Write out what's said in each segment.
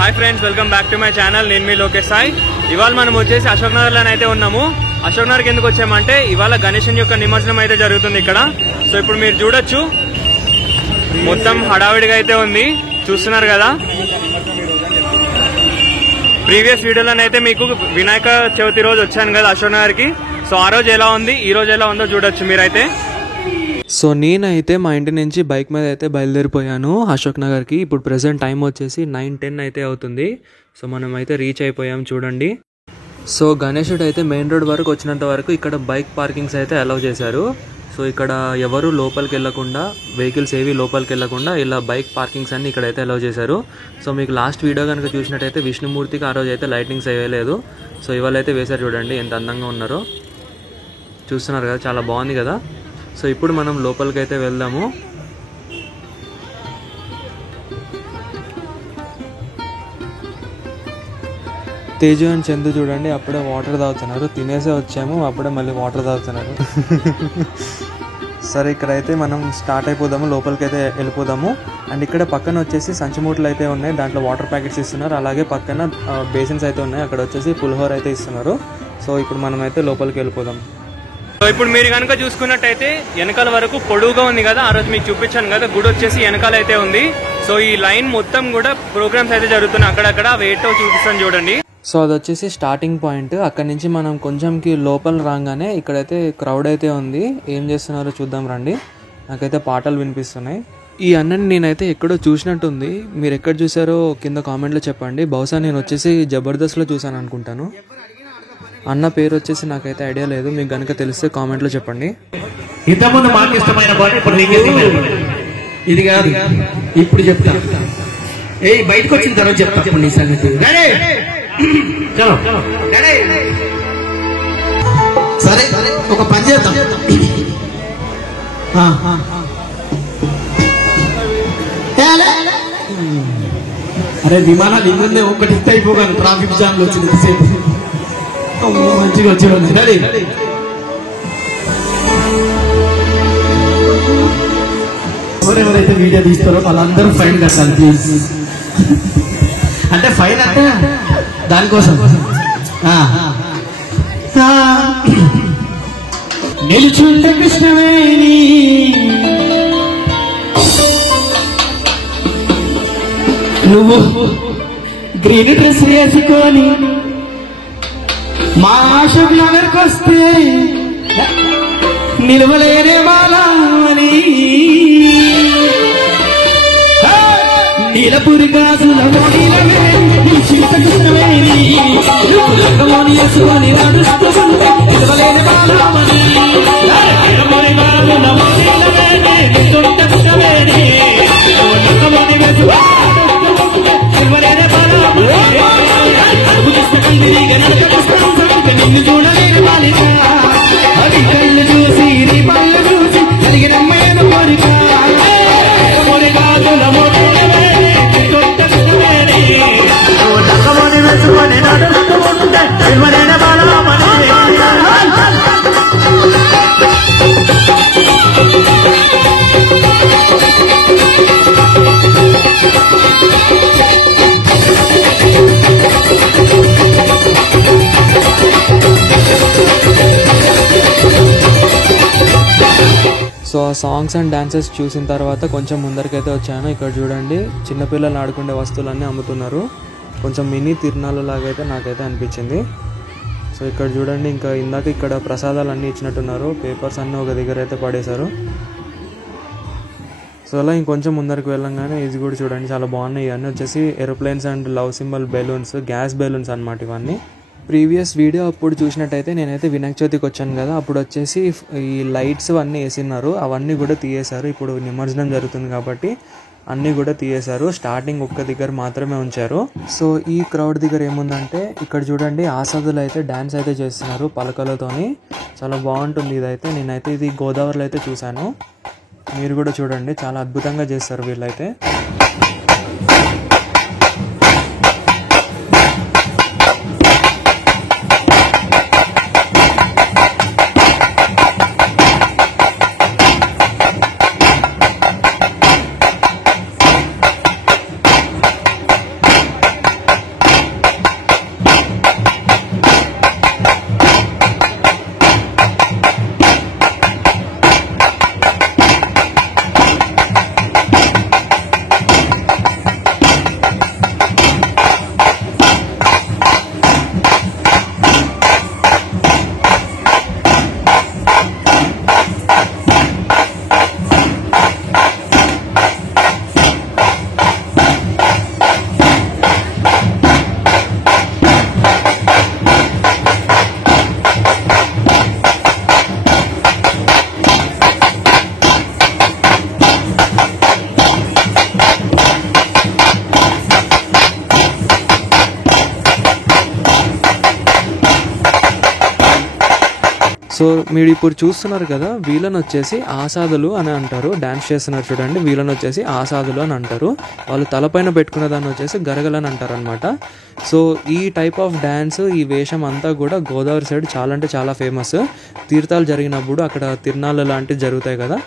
Hi friends, welcome back to my channel. నేను మీ లోకేష్ సాయి. ఇవాళ మనం వచ్చేసి అశోక్ నగర్ లోనే అయితే ఉన్నాము. అశోక్ నగర్ ఎందుకు వచ్చామంటే ఇవాళ గణేశన్ యొక్క నిమజ్జనం అయితే జరుగుతుంది ఇక్కడ. సో ఇప్పుడు మీరు చూడొచ్చు, మొత్తం హడావిడిగా అయితే ఉంది, చూస్తున్నారు కదా. ప్రీవియస్ వీడియోలోనైతే మీకు వినాయక చవితి రోజు వచ్చాను కదా అశోక్ నగర్ కి. సో ఆ రోజు ఎలా ఉంది, ఈ రోజు ఎలా ఉందో చూడొచ్చు మీరైతే. సో నేనైతే మా ఇంటి నుంచి బైక్ మీద అయితే బయలుదేరిపోయాను అశోక్ నగర్కి. ఇప్పుడు ప్రెసెంట్ టైం వచ్చేసి 9:10 అయితే అవుతుంది. సో మనం అయితే రీచ్ అయిపోయాం చూడండి. సో గణేశుడు అయితే మెయిన్ రోడ్ వరకు వచ్చినంత వరకు ఇక్కడ బైక్ పార్కింగ్స్ అయితే అలౌ చేశారు. సో ఇక్కడ ఎవరు లోపలికి వెళ్ళకుండా, వెహికల్స్ ఏవి లోపలికి వెళ్ళకుండా ఇలా బైక్ పార్కింగ్స్ అన్ని ఇక్కడైతే అలౌ చేశారు. సో మీకు లాస్ట్ వీడియో కనుక చూసినట్టయితే విష్ణుమూర్తికి ఆ రోజు అయితే లైటింగ్స్ వేయలేదు. సో ఇవాళ అయితే వేశారు చూడండి ఎంత అందంగా ఉన్నారో, చూస్తున్నారు కదా, చాలా బాగుంది కదా. సో ఇప్పుడు మనం లోపలికి అయితే వెళ్దాము. తేజు అని చందు చూడండి అప్పుడే వాటర్ తాగుతున్నారు. తినేసే వచ్చాము, అప్పుడే మళ్ళీ వాటర్ తాగుతున్నారు. సరే ఇక్కడైతే మనం స్టార్ట్ అయిపోదాము, లోపలికి అయితే వెళ్ళిపోదాము. అండ్ ఇక్కడ పక్కన వచ్చేసి సంచిమూటలు అయితే ఉన్నాయి, దాంట్లో వాటర్ ప్యాకెట్స్ ఇస్తున్నారు. అలాగే పక్కన బేసిన్స్ అయితే ఉన్నాయి, అక్కడ వచ్చేసి పులిహోర అయితే ఇస్తున్నారు. సో ఇప్పుడు మనం అయితే లోపలికి వెళ్ళిపోదాం. సో ఇప్పుడు మీరు కనుక చూసుకున్నట్టయితే వెనకాల వరకు పొడుగుగా ఉంది కదా, ఆ రోజు మీకు చూపించాను కదా, గుడి వచ్చేసి వెనకాల అయితే ఉంది. సో ఈ లైన్ మొత్తం కూడా ప్రోగ్రామ్స్ అయితే జరుగుతున్నాయి అక్కడక్కడ, వేటో చూపిస్తాను చూడండి. సో అది వచ్చేసి స్టార్టింగ్ పాయింట్. అక్కడ నుంచి మనం కొంచెంకి లోపల రాగానే ఇక్కడైతే క్రౌడ్ అయితే ఉంది. ఏం చేస్తున్నారో చూద్దాం రండి. నాకైతే పాటలు వినిపిస్తున్నాయి. ఈ అన్నని నేనైతే ఎక్కడో చూసినట్టుంది, మీరు ఎక్కడ చూసారో కింద కామెంట్లో చెప్పండి. బహుశా నేను వచ్చేసి జబర్దస్త్లో చూసాను అనుకుంటాను. అన్న పేరు వచ్చేసి నాకైతే ఐడియా లేదు, మీకు గనుక తెలిస్తే కామెంట్లో చెప్పండి. ఇంతకుముందు మాకు ఇష్టమైన పాట ఇప్పుడు ఇది కాదు, ఇప్పుడు చెప్తా. ఏ బయటకు వచ్చిన తర్వాత చెప్తా నీ సంగతి. సరే ఒక పని చేద్దాం. అరే విమానాలు ఇందులో ఒకటి ఇస్తే అయిపోగాను, ట్రాఫిక్ జామ్ లో వచ్చింది సేపు. మంచిగా వచ్చేవాళ్ళు. రెడీ ఎవరెవరైతే వీడియో తీస్తారో వాళ్ళందరూ ఫైన్ కట్టాలి ప్లీజ్. అంటే ఫైన్ అంటే దానికోసం నిలుచుండ కృష్ణవేణి నువ్వు గ్రీన్ డ్రెస్ వేసుకొని మా అశోక్ నగర్కి వస్తే నిలవలేనే బాలని నీలపురి గాజుల వేసుకొని నడుస్తుంటే నిలవలేని బాలమని నిన్ను చూడలేని బాలిక, అది కళ్ళు చూసి నీ పళ్ళు చూసి కలిగిన అమ్మాయిన కోరిక. వేసుకొని నడుస్తూ ఉంటే నిలవలేని బాలమని. సో ఆ సాంగ్స్ అండ్ డాన్సెస్ చూసిన తర్వాత కొంచెం ముందరికైతే వచ్చాను. ఇక్కడ చూడండి చిన్నపిల్లలు ఆడుకునే వస్తువులన్నీ అమ్ముతున్నారు. కొంచెం మినీ తిరునాళ్ళ లాగైతే నాకైతే అనిపించింది. సో ఇక్కడ చూడండి, ఇంకా ఇందాక ఇక్కడ ప్రసాదాలు అన్నీ ఇచ్చినట్టున్నారు, పేపర్స్ అన్నీ ఒక దగ్గర అయితే పడేశారు. సో అలా ఇంకొంచెం ముందరికి వెళ్ళంగానే ఇది కూడా చూడండి చాలా బాగున్నాయి. ఇవన్నీ వచ్చేసి aeroplanes and love symbol balloons, gas balloons అనమాట ఇవన్నీ. ప్రీవియస్ వీడియో అప్పుడు చూసినట్టయితే నేనైతే వినాయక చవితికి వచ్చాను కదా, అప్పుడు వచ్చేసి ఈ లైట్స్ అన్నీ వేసినారు, అవన్నీ కూడా తీయేశారు. ఇప్పుడు నిమజ్జనం జరుగుతుంది కాబట్టి అన్నీ కూడా తీయేశారు. స్టార్టింగ్ ఒక్క దగ్గర మాత్రమే ఉంచారు. సో ఈ క్రౌడ్ దగ్గర ఏముందంటే ఇక్కడ చూడండి ఆసాదులు అయితే డ్యాన్స్ అయితే చేస్తున్నారు పలకలతోని. చాలా బాగుంటుంది ఇదైతే. నేనైతే ఇది గోదావరిలో అయితే చూశాను, మీరు కూడా చూడండి, చాలా అద్భుతంగా చేస్తారు వీళ్ళైతే. సో మీరు ఇప్పుడు చూస్తున్నారు కదా, వీళ్ళని వచ్చేసి ఆసాదులు అని అంటారు. డ్యాన్స్ చేస్తున్నారు చూడండి, వీళ్ళని వచ్చేసి ఆసాదులు అని అంటారు. వాళ్ళు తలపైన పెట్టుకున్న దాన్ని వచ్చేసి గరగలని అంటారు అనమాట. సో ఈ టైప్ ఆఫ్ డ్యాన్స్, ఈ వేషం అంతా కూడా గోదావరి సైడ్ చాలా అంటే చాలా ఫేమస్. తీర్థాలు జరిగినప్పుడు అక్కడ తిరునాళ్ళు లాంటివి జరుగుతాయి కదా,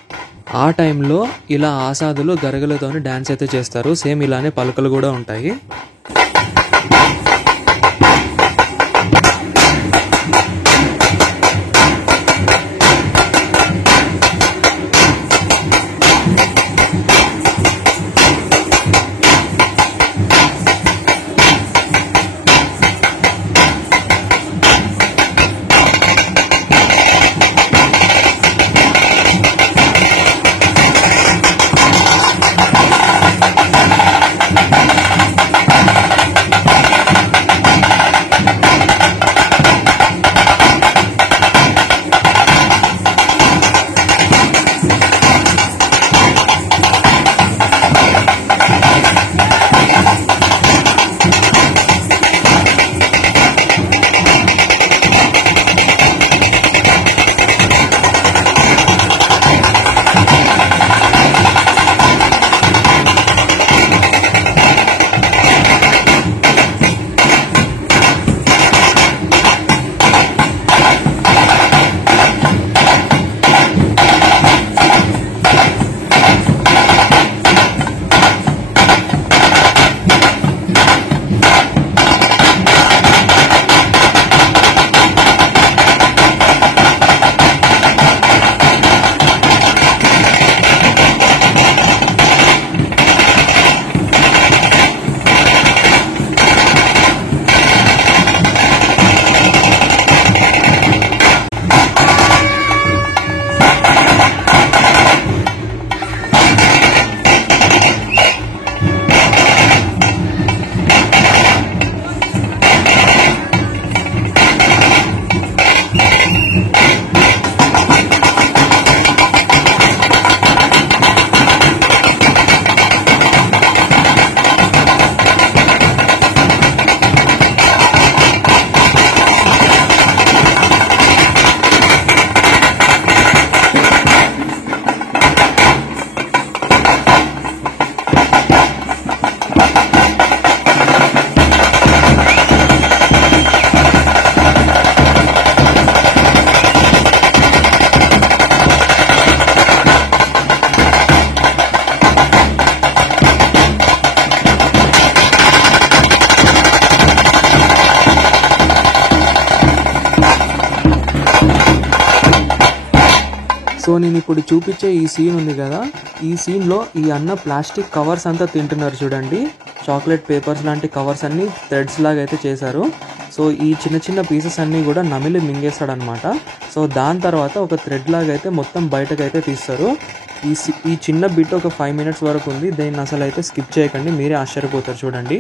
ఆ టైంలో ఇలా ఆసాదులు గరగలతోని డ్యాన్స్ అయితే చేస్తారు. సేమ్ ఇలానే పలకలు కూడా ఉంటాయి. సో నేను ఇప్పుడు చూపించే ఈ సీన్ ఉంది కదా, ఈ సీన్లో ఈ అన్న ప్లాస్టిక్ కవర్స్ అంతా తింటున్నారు చూడండి. చాక్లెట్ పేపర్స్ లాంటి కవర్స్ అన్నీ థ్రెడ్స్ లాగా అయితే చేశారు. సో ఈ చిన్న చిన్న పీసెస్ అన్నీ కూడా నమిలి మింగేస్తాడనమాట. సో దాని తర్వాత ఒక థ్రెడ్ లాగా అయితే మొత్తం బయటకైతే తీస్తారు. ఈ చిన్న బిట్ ఒక 5 minutes వరకు ఉంది. దీన్ని అసలు అయితే స్కిప్ చేయకండి, మీరే ఆశ్చర్యపోతారు చూడండి.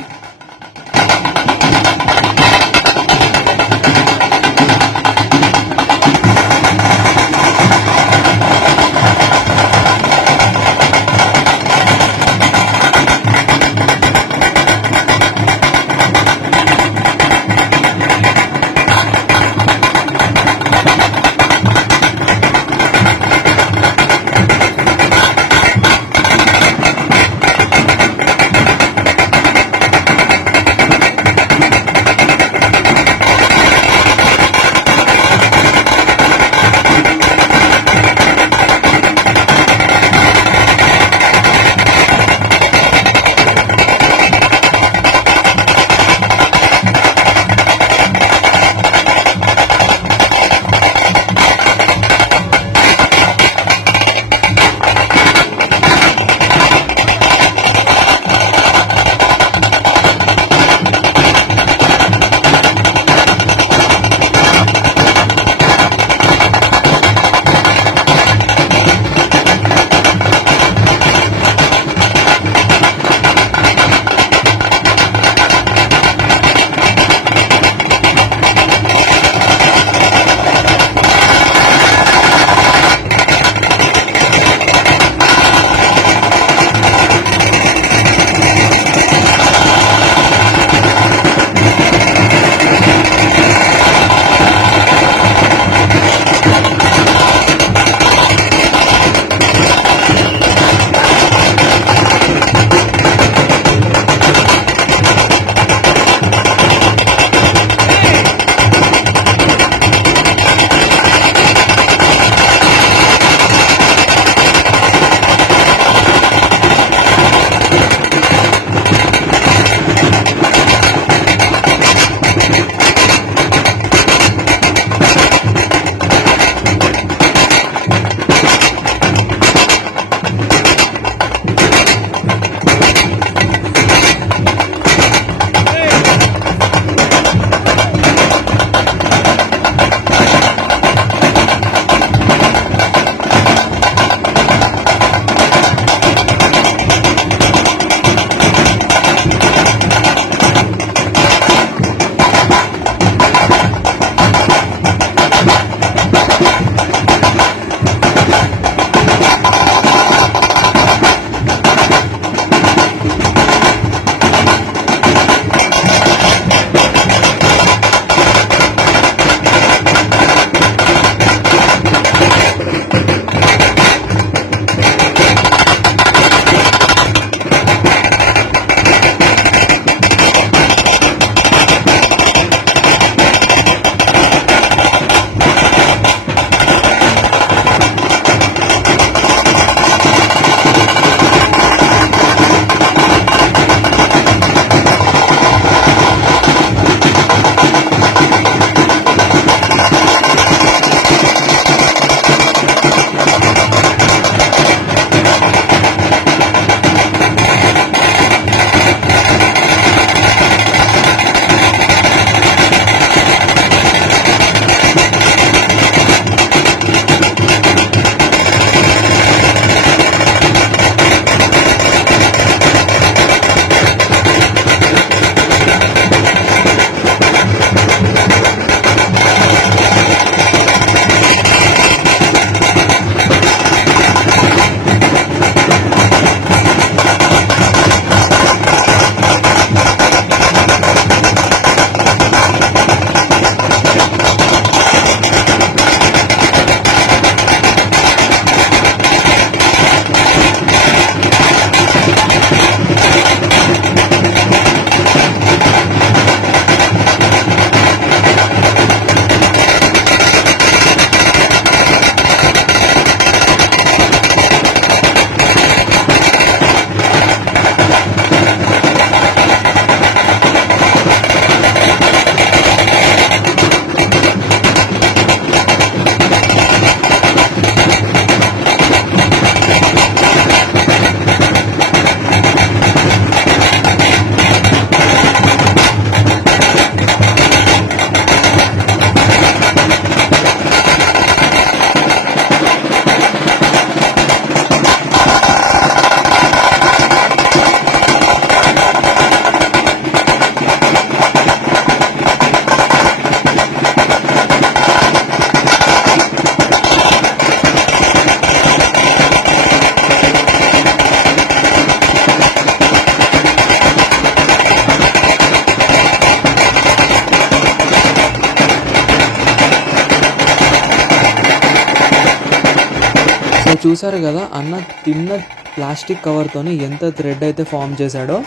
చూసారు కదా అన్న తిన్న ప్లాస్టిక్ కవర్తోని ఎంత థ్రెడ్ అయితే ఫామ్ చేశాడో,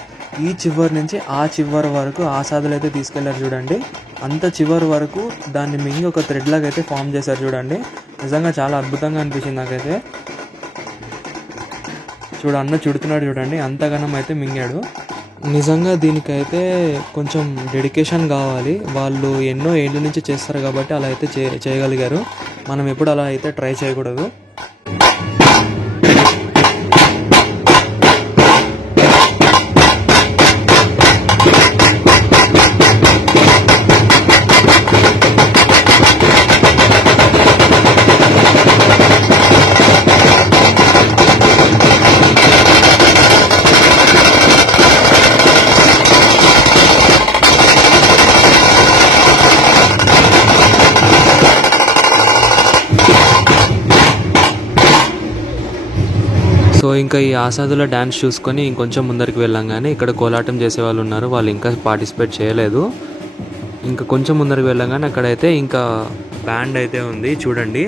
ఈ చివరి నుంచి ఆ చివరి వరకు ఆసాదులు అయితే తీసుకెళ్లారు చూడండి. అంత చివరి వరకు దాన్ని మింగి ఒక థ్రెడ్ లాగా అయితే ఫామ్ చేశారు చూడండి. నిజంగా చాలా అద్భుతంగా అనిపించింది నాకైతే. అన్న చుడుతున్నాడు చూడండి, అంతగానం అయితే మింగాడు. నిజంగా దీనికైతే కొంచెం డెడికేషన్ కావాలి. వాళ్ళు ఎన్నో ఏళ్ళ నుంచి చేస్తారు కాబట్టి అలా అయితే చేయగలిగారు. మనం ఎప్పుడు అలా అయితే ట్రై చేయకూడదు. సో ఇంకా ఈ ఆసాదుల డ్యాన్స్ చూసుకొని ఇంకొంచెం ముందరికి వెళ్ళంగానే ఇక్కడ కోలాటం చేసే వాళ్ళు ఉన్నారు. వాళ్ళు ఇంకా పార్టిసిపేట్ చేయలేదు. ఇంకా కొంచెం ముందరికి వెళ్ళంగానే అక్కడైతే ఇంకా బ్యాండ్ అయితే ఉంది చూడండి.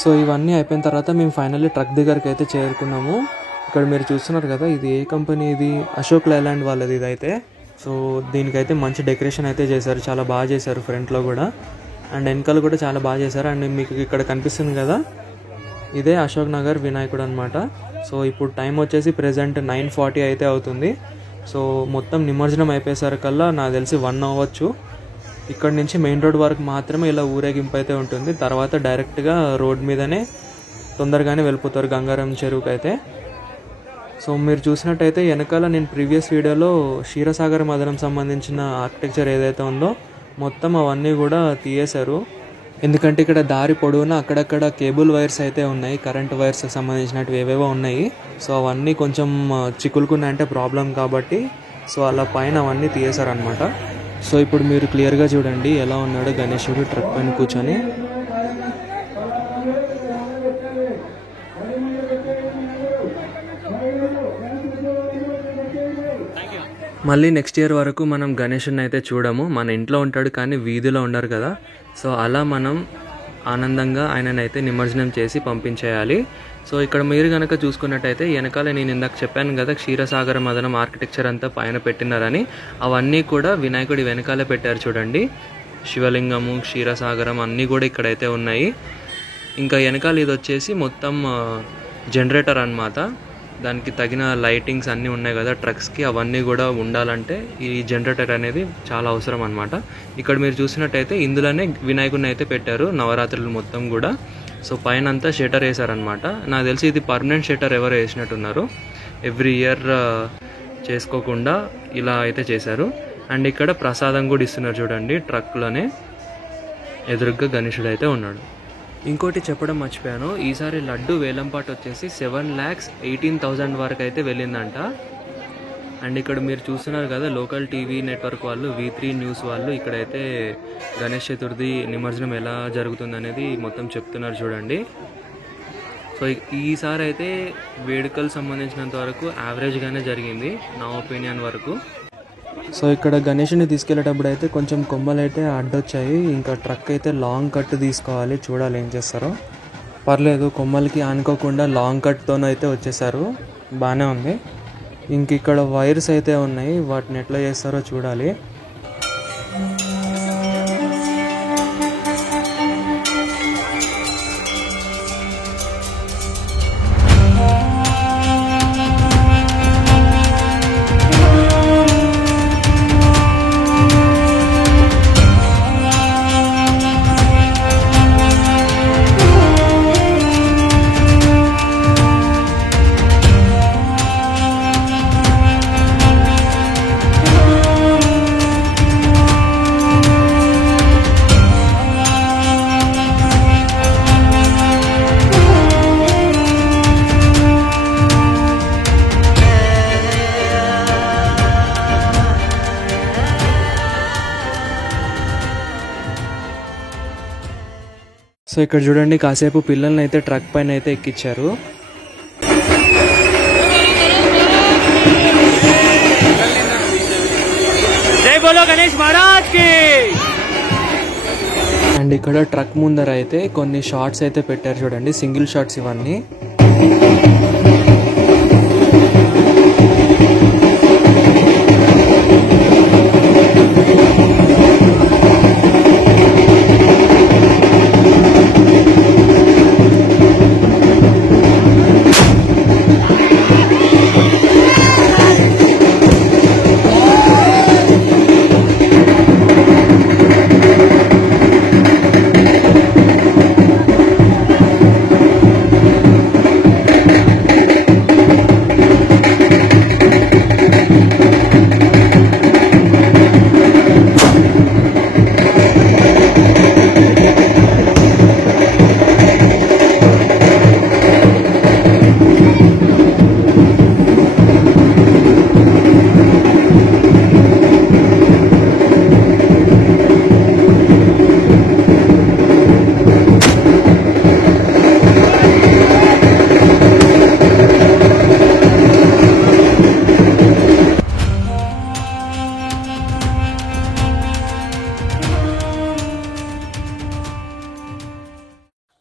సో ఇవన్నీ అయిపోయిన తర్వాత మేము ఫైనల్లీ ట్రక్ దగ్గరికి అయితే చేరుకున్నాము. ఇక్కడ మీరు చూస్తున్నారు కదా, ఇది ఏ కంపెనీ, ఇది అశోక్ లైలాండ్ వాళ్ళది ఇదైతే. సో దీనికైతే మంచి డెకరేషన్ అయితే చేశారు, చాలా బాగా చేశారు ఫ్రంట్లో కూడా, అండ్ వెనకాల కూడా చాలా బాగా చేశారు. అండ్ మీకు ఇక్కడ కనిపిస్తుంది కదా, ఇదే అశోక్ నగర్ వినాయకుడు అనమాట. సో ఇప్పుడు టైం వచ్చేసి ప్రెజెంట్ 9:40 అయితే అవుతుంది. సో మొత్తం నిమజ్జనం అయిపోయేసరికల్లా నాకు తెలిసి 1 అవ్వచ్చు. ఇక్కడ నుంచి మెయిన్ రోడ్ వరకు మాత్రమే ఇలా ఊరేగింపు అయితే ఉంటుంది. తర్వాత డైరెక్ట్గా రోడ్ మీదనే తొందరగానే వెళ్ళిపోతారు గంగారం చెరువుకి అయితే. సో మీరు చూసినట్టయితే వెనకాల నేను ప్రీవియస్ వీడియోలో క్షీరసాగర మదనం సంబంధించిన ఆర్కిటెక్చర్ ఏదైతే ఉందో మొత్తం అవన్నీ కూడా తీయేశారు. ఎందుకంటే ఇక్కడ దారి పొడవునా అక్కడక్కడ కేబుల్ వైర్స్ అయితే ఉన్నాయి, కరెంట్ వైర్స్కి సంబంధించినవి ఏవేవో ఉన్నాయి. సో అవన్నీ కొంచెం చిక్కులుకున్నాయంటే ప్రాబ్లం కాబట్టి సో అలా పైన అవన్నీ తీయేశారనమాట. సో ఇప్పుడు మీరు క్లియర్గా చూడండి ఎలా ఉన్నాడో గణేశుడు ట్రక్ పైన కూర్చొని. మళ్ళీ నెక్స్ట్ ఇయర్ వరకు మనం గణేశుని అయితే చూడము, మన ఇంట్లో ఉంటాడు కానీ వీధిలో ఉండరు కదా. సో అలా మనం ఆనందంగా ఆయననైతే నిమజ్జనం చేసి పంపించేయాలి. సో ఇక్కడ మీరు కనుక చూసుకున్నట్టయితే వెనకాల నేను ఇందాక చెప్పాను కదా క్షీరసాగర మదనం ఆర్కిటెక్చర్ అంతా పైన పెట్టినారని, అవన్నీ కూడా వినాయకుడి వెనకాలే పెట్టారు చూడండి. శివలింగము, క్షీరసాగరం అన్నీ కూడా ఇక్కడైతే ఉన్నాయి. ఇంకా వెనకాల ఇది వచ్చేసి మొత్తం జనరేటర్ అన్నమాట. దానికి తగిన లైటింగ్స్ అన్నీ ఉన్నాయి కదా ట్రక్స్కి, అవన్నీ కూడా ఉండాలంటే ఈ జనరేటర్ అనేది చాలా అవసరం అనమాట. ఇక్కడ మీరు చూసినట్టయితే ఇందులోనే వినాయకుడిని అయితే పెట్టారు నవరాత్రులు మొత్తం కూడా. సో పైన అంతా షటర్ వేసారనమాట. నాకు తెలిసి ఇది పర్మనెంట్ షటర్ ఎవరు వేసినట్టున్నారు, ఎవ్రీ ఇయర్ చేసుకోకుండా ఇలా అయితే చేశారు. అండ్ ఇక్కడ ప్రసాదం కూడా ఇస్తున్నారు చూడండి, ట్రక్లోనే ఎదురుగ్గా గణేశుడు అయితే ఉన్నాడు. ఇంకోటి చెప్పడం మర్చిపోయాను, ఈసారి లడ్డు వేలంపాటు వచ్చేసి 7,18,000 వరకు అయితే వెళ్ళిందంట. అండ్ ఇక్కడ మీరు చూస్తున్నారు కదా, లోకల్ టీవీ నెట్వర్క్ వాళ్ళు, V3 న్యూస్ వాళ్ళు ఇక్కడైతే గణేష్ చతుర్థి నిమజ్జనం ఎలా జరుగుతుంది అనేది మొత్తం చెప్తున్నారు చూడండి. సో ఈసారి అయితే వేడుకలు సంబంధించినంత వరకు యావరేజ్గానే జరిగింది నా ఒపీనియన్ వరకు. సో ఇక్కడ గణేష్ని తీసుకెళ్లేటప్పుడు అయితే కొంచెం కొమ్మలు అయితే అడ్డొచ్చాయి. ఇంకా ట్రక్ అయితే లాంగ్ కట్ తీసుకోవాలి, చూడాలి ఏం చేస్తారో. పర్లేదు, కొమ్మలకి ఆనుకోకుండా లాంగ్ కట్తోనైతే వచ్చేసారు, బాగానే ఉంది. ఇంక ఇక్కడ వైర్స్ అయితే ఉన్నాయి, వాటిని ఎట్లా చేస్తారో చూడాలి. సో ఇక్కడ చూడండి, కాసేపు పిల్లల్ని అయితే ట్రక్ పైన అయితే ఎక్కించారు. జై బోలో గణేష్ మహారాజ్ కి. అండ్ ఇక్కడ ట్రక్ ముందర అయితే కొన్ని షార్ట్స్ అయితే పెట్టారు చూడండి, సింగిల్ షాట్స్ ఇవన్నీ.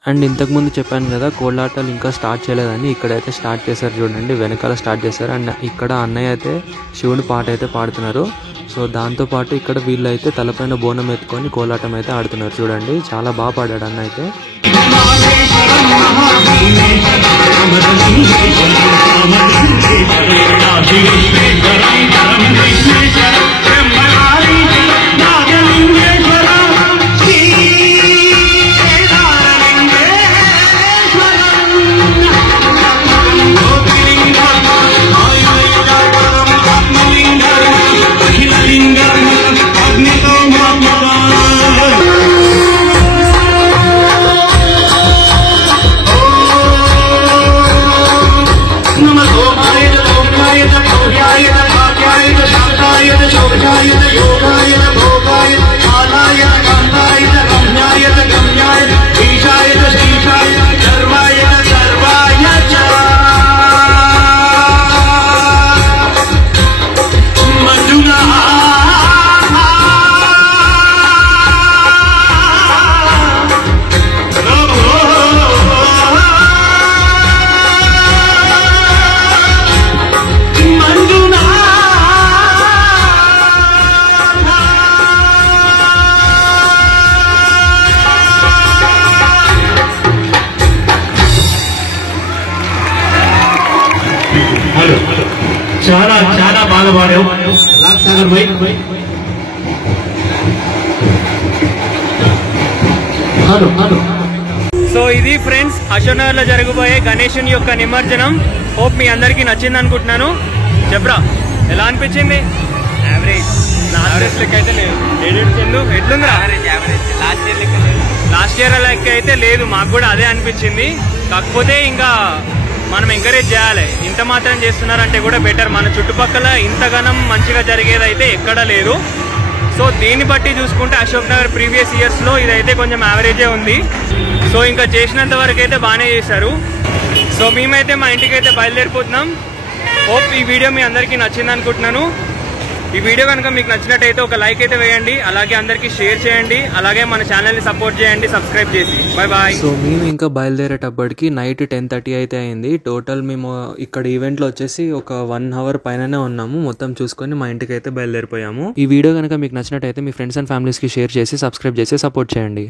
అండ్ ఇంతకుముందు చెప్పాను కదా, కోలాటాలు ఇంకా స్టార్ట్ చేయలేదని, ఇక్కడైతే స్టార్ట్ చేశారు చూడండి, వెనకాల స్టార్ట్ చేశారు. అండ్ ఇక్కడ అన్నయ్య అయితే శివుని పాట అయితే పాడుతున్నారు. సో దాంతోపాటు ఇక్కడ వీళ్ళు అయితే తలపైన బోనం ఎత్తుకొని కోలాటం అయితే ఆడుతున్నారు చూడండి, చాలా బాగా పాడాడు అన్న అయితే. చాలా చాలా బాగా పాడావు సాగర్ భాయ్. సో ఇది ఫ్రెండ్స్, అశోక్ నగర్ లో జరగబోయే గణేశుని యొక్క నిమజ్జనం. హోప్ మీ అందరికి నచ్చింది అనుకుంటున్నాను. చెప్పరా, ఎలా అనిపించింది? యావరేజ్ లెక్క అయితే లేదు. ఎట్లుందిరా? లాస్ట్ ఇయర్ లెక్క అయితే లేదు, మాకు కూడా అదే అనిపించింది. కాకపోతే ఇంకా మనం ఎంకరేజ్ చేయాలి. ఇంత మాత్రం చేస్తున్నారంటే కూడా బెటర్. మన చుట్టుపక్కల ఇంతగానం మంచిగా జరిగేదైతే ఎక్కడా లేదు. సో దీన్ని బట్టి చూసుకుంటే అశోక్ నగర్ ప్రీవియస్ ఇయర్స్లో ఇదైతే కొంచెం యావరేజే ఉంది. సో ఇంకా చేసినంత వరకు అయితే బాగానే చేశారు. సో మేమైతే మా ఇంటికి అయితే బయలుదేరిపోతున్నాం. హోప్ ఈ వీడియో మీ అందరికీ నచ్చింది అనుకుంటున్నాను. ఈ వీడియో కనుక మీకు నచ్చినట్టయితే ఒక లైక్ అయితే వేయండి, అలాగే అందరికీ షేర్ చేయండి, అలాగే మన ఛానల్ని సపోర్ట్ చేయండి సబ్స్క్రైబ్ చేసి. Bye bye. సో మేము ఇంకా బయలుదేరేటప్పటికి నైట్ 10:30 అయితే అయింది. టోటల్ మేము ఇక్కడ ఈవెంట్లో వచ్చేసి ఒక 1 hour పైననే ఉన్నాము. మొత్తం చూసుకొని మా ఇంటికి అయితే బయలుదేరిపోయాము. ఈ వీడియో కనుక మీకు నచ్చినట్టయితే మీ ఫ్రెండ్స్ అండ్ ఫ్యామిలీస్కి షేర్ చేసి సబ్స్క్రైబ్ చేసి సపోర్ట్ చేయండి.